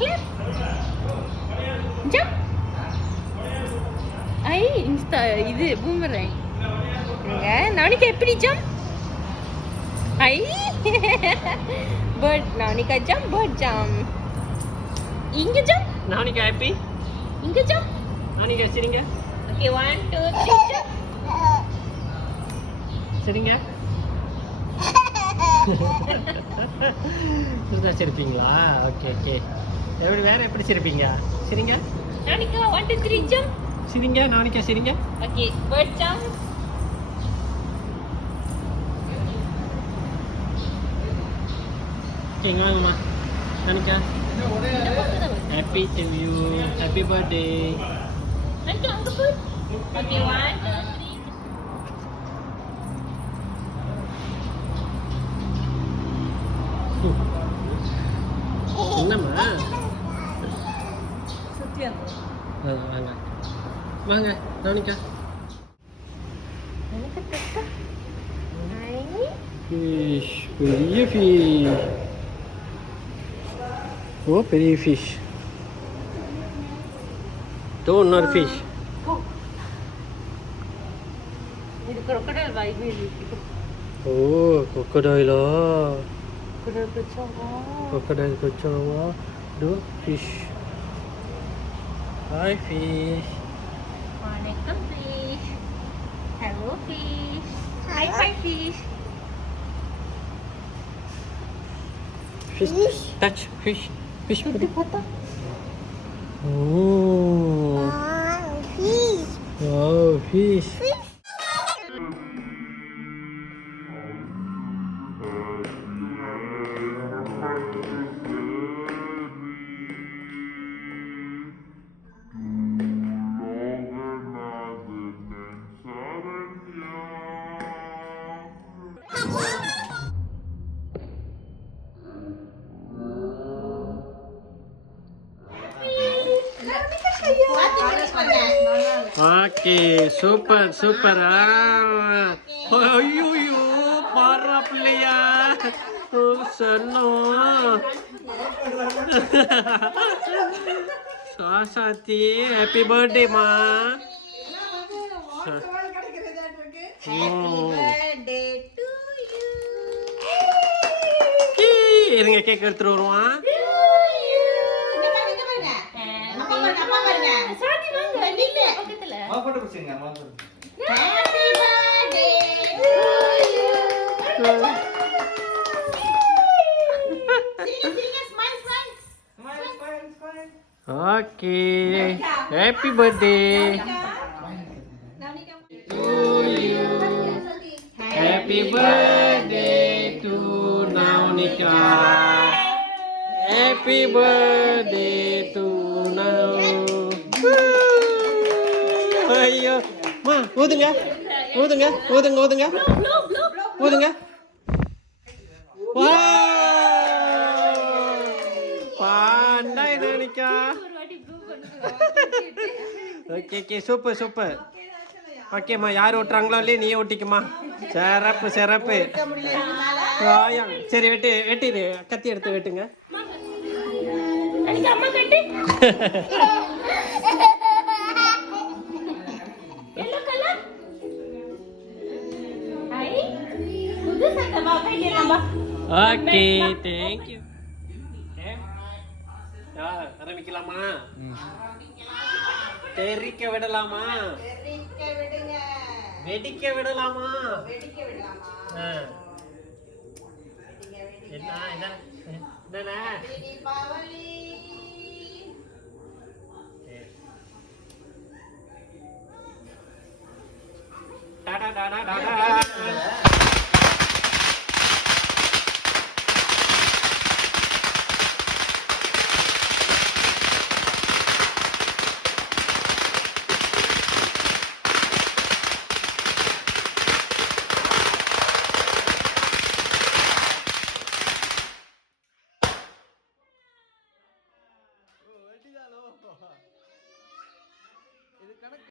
Clap. Jump. ஐ Insta இது boomerang. இங்க நானிகா எப்படி ஜம்ப்? ஐ bird நானிகா ஜம்ப் bird ஜம்ப். இங்க ஜம்ப். நானிகா ஹாப்பி. இங்க ஜம்ப். நானிகா சரிங்க. Okay 1 2 3 jump. சரிங்க. சுதா சிரிப்பீங்களா? Okay okay. எப்படி வேற எப்படி சிரிப்பீங்க? சரிங்க. நானிகா 1 2 3 ஜம்ப். சரிங்க. நானிகா சரிங்க. Okay bird jump. ஓகே இங்க வாங்கம்மா. நானிகா happy to you. Happy birthday. நானிகா அங்க போ. ஓகே 1 2 3. என்னம்மா? சுத்தியா வாங்க வாங்க நானிகா. ஃபிஷ் பெரிய ஃபிஷ். ஓ பெரிய ஃபிஷ். தோ இன்னொரு ஃபிஷ். இது crocodile vibe இருக்கு. ஓ crocodile. crocodile கச்சாவா. crocodile கச்சாவா. தோ ஃபிஷ். Hi fish. வணக்கம் fish. Hello fish. Hi hi fish. Fish. Touch fish. Fish. இது பார்த்தா Oh. Fish. Wow, fish. Okay, super, super. ஐயோ பாரா பிள்ளையா. ஓ சொன்னோ. சாசாத்தி ஹாப்பி பர்த்டே மா. இருங்க கேக் எடுத்துட்டு வருவான். Okay, happy birthday to you. Happy birthday to Naunika. Happy birthday to Nau. ஐயோ மா ஊதுங்க ஊதுங்க ஊதுங்க ஊதுங்க ஊதுங்க. பாண்டாய் நானிகா. Okay okay super super. ஓகேம்மா யார் ஓட்டுறாங்களோ இல்லையே நீயே ஓட்டிக்குமா. சிறப்பு சிறப்பு. சரி வெட்டிடு கத்தி எடுத்து வெட்டுங்க. அம்மா கட்டு. yellow color. Hai. Kudu sama apa ini nambah? Okay thank you. ஆரம்பிக்கலாமா? தெரிக்க விடலாமா? வெடிக்க விடலாமா? என்ன என்ன என்னண்ணா? டா டா டா டா டா.